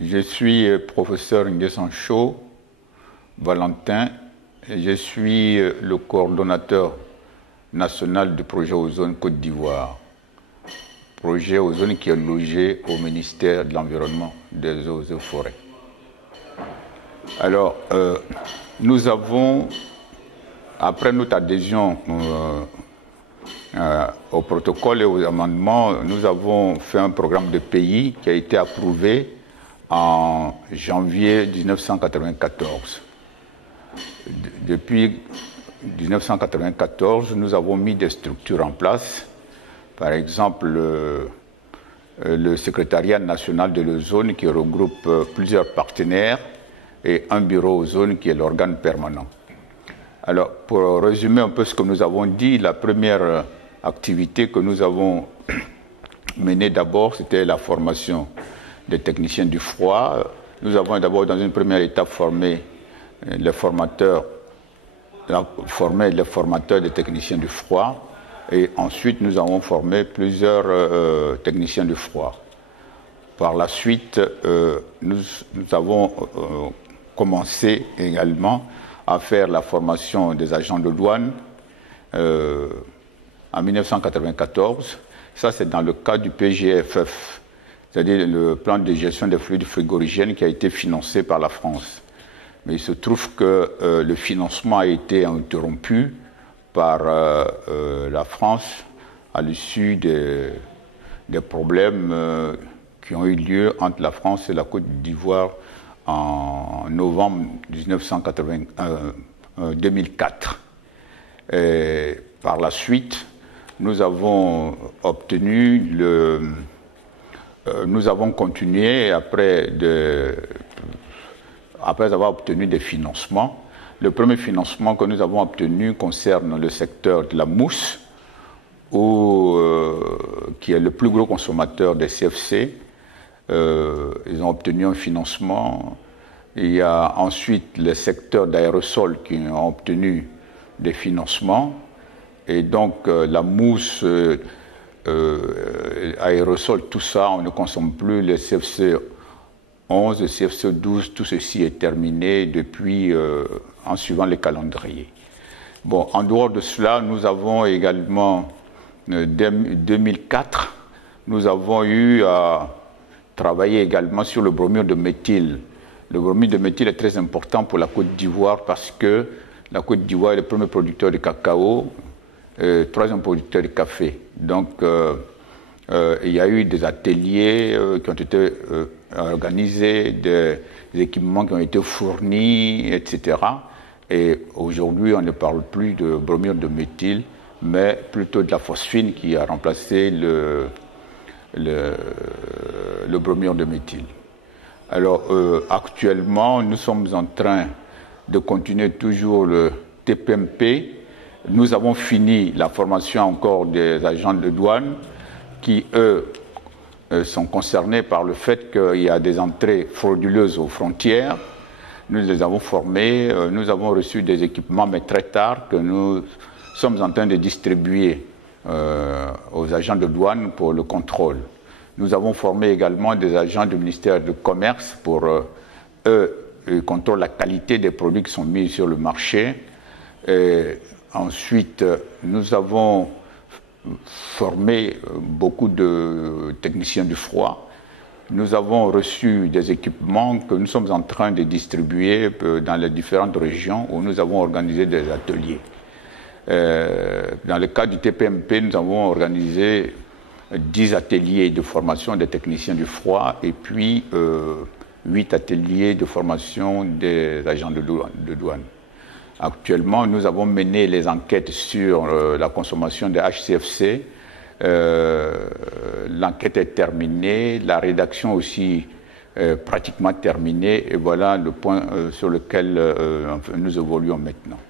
Je suis professeur Nguessan Valentin et je suis le coordonnateur national du projet Ozone Côte d'Ivoire. Projet Ozone qui est logé au ministère de l'Environnement, des Eaux et Forêts. Alors, nous avons, après notre adhésion au protocole et aux amendements, nous avons fait un programme de pays qui a été approuvé en janvier 1994. Depuis 1994, nous avons mis des structures en place. Par exemple, le secrétariat national de l'ozone qui regroupe plusieurs partenaires et un bureau ozone qui est l'organe permanent. Alors, pour résumer un peu ce que nous avons dit, la première activité que nous avons menée d'abord, c'était la formation des techniciens du froid. Nous avons d'abord, dans une première étape, formé les formateurs des techniciens du froid. Et ensuite, nous avons formé plusieurs techniciens du froid. Par la suite, nous avons commencé également à faire la formation des agents de douane en 1994. Ça, c'est dans le cadre du PGFF, c'est-à-dire le plan de gestion des fluides frigorigènes qui a été financé par la France. Mais il se trouve que le financement a été interrompu par la France à l'issue des problèmes qui ont eu lieu entre la France et la Côte d'Ivoire en novembre 2004. Et par la suite, nous avons continué après avoir obtenu des financements. Le premier financement que nous avons obtenu concerne le secteur de la mousse, qui est le plus gros consommateur des CFC. Ils ont obtenu un financement. Il y a ensuite le secteur d'aérosols qui ont obtenu des financements. Et donc la mousse, aérosol, tout ça, on ne consomme plus les CFC 11, le CFC 12, tout ceci est terminé depuis, en suivant les calendriers. Bon, en dehors de cela, nous avons également, dès 2004, nous avons eu à travailler également sur le bromure de méthyle. Le bromure de méthyle est très important pour la Côte d'Ivoire parce que la Côte d'Ivoire est le premier producteur de cacao, troisième producteur de café. Donc, il y a eu des ateliers qui ont été organisés, des équipements qui ont été fournis, etc. Et aujourd'hui, on ne parle plus de bromure de méthyle, mais plutôt de la phosphine qui a remplacé le bromure de méthyle. Alors, actuellement, nous sommes en train de continuer toujours le TPMP. Nous avons fini la formation encore des agents de douane qui, eux, sont concernés par le fait qu'il y a des entrées frauduleuses aux frontières. Nous les avons formés, nous avons reçu des équipements, mais très tard, que nous sommes en train de distribuer aux agents de douane pour le contrôle. Nous avons formé également des agents du ministère du Commerce pour, eux, contrôler la qualité des produits qui sont mis sur le marché. Et ensuite, nous avons formé beaucoup de techniciens du froid. Nous avons reçu des équipements que nous sommes en train de distribuer dans les différentes régions où nous avons organisé des ateliers. Dans le cadre du TPMP, nous avons organisé 10 ateliers de formation des techniciens du froid et puis 8 ateliers de formation des agents de douane. Actuellement, nous avons mené les enquêtes sur la consommation des HCFC. L'enquête est terminée, la rédaction aussi pratiquement terminée, et voilà le point sur lequel nous évoluons maintenant.